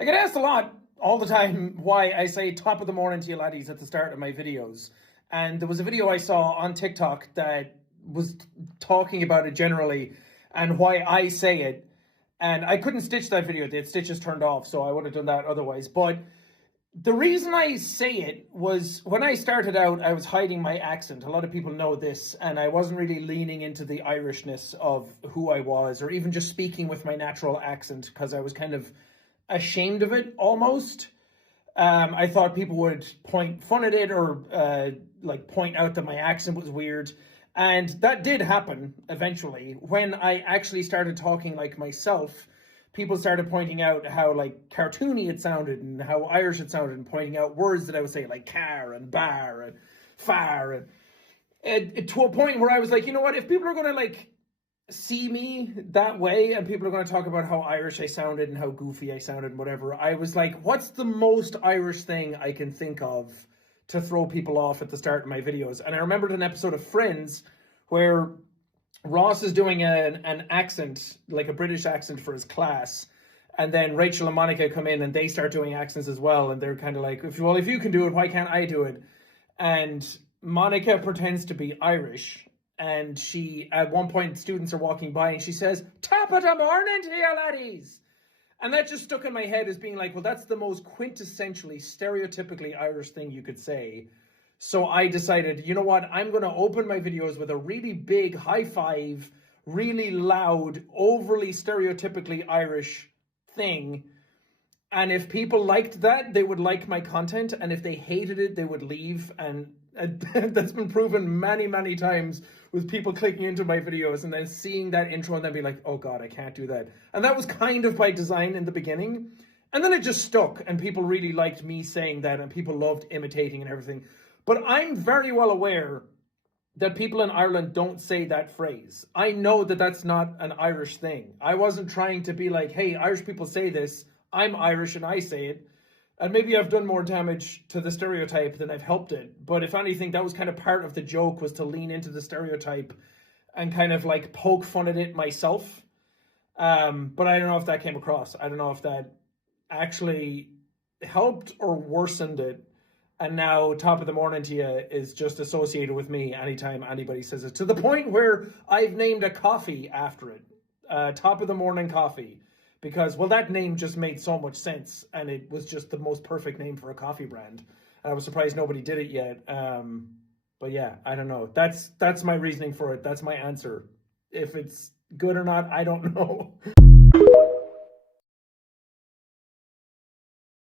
I get asked a lot all the time why I say top of the morning to you laddies at the start of my videos. And there was a video I saw on TikTok that was talking about it generally and why I say it. And I couldn't stitch that video. The stitches turned off, so I would have done that otherwise. But the reason I say it was when I started out, I was hiding my accent. A lot of people know this, and I wasn't really leaning into the Irishness of who I was, or even just speaking with my natural accent, because I was kind of ashamed of it almost. I thought people would point fun at it or point out that my accent was weird. And that did happen eventually. When I actually started talking like myself, people started pointing out how like cartoony it sounded and how Irish it sounded, and pointing out words that I would say like car and bar and far, and to a point where I was like, you know what, if people are going to like see me that way and people are going to talk about how Irish I sounded and how goofy I sounded and whatever, I was like, what's the most Irish thing I can think of to throw people off at the start of my videos? And I remembered an episode of Friends where Ross is doing an accent, like a British accent for his class, and then Rachel and Monica come in and they start doing accents as well, and they're kind of like, if you can do it, why can't I do it? And Monica pretends to be Irish, and she, at one point, students are walking by and she says, top of the morning to you laddies. And that just stuck in my head as being like, well, that's the most quintessentially, stereotypically Irish thing you could say. So I decided, you know what, I'm going to open my videos with a really big high five, really loud, overly stereotypically Irish thing. And if people liked that, they would like my content. And if they hated it, they would leave. And that's been proven many, many times with people clicking into my videos and then seeing that intro and then be like, oh God, I can't do that. And that was kind of by design in the beginning. And then it just stuck and people really liked me saying that and people loved imitating and everything. But I'm very well aware that people in Ireland don't say that phrase. I know that that's not an Irish thing. I wasn't trying to be like, hey, Irish people say this, I'm Irish and I say it. And maybe I've done more damage to the stereotype than I've helped it. But if anything, that was kind of part of the joke, was to lean into the stereotype and kind of like poke fun at it myself. But I don't know if that came across. I don't know if that actually helped or worsened it. And now top of the morning to you is just associated with me anytime anybody says it, to the point where I've named a coffee after it. Top of the morning coffee. Because, well, that name just made so much sense. And it was just the most perfect name for a coffee brand. And I was surprised nobody did it yet. But yeah, I don't know. That's my reasoning for it. That's my answer. If it's good or not, I don't know.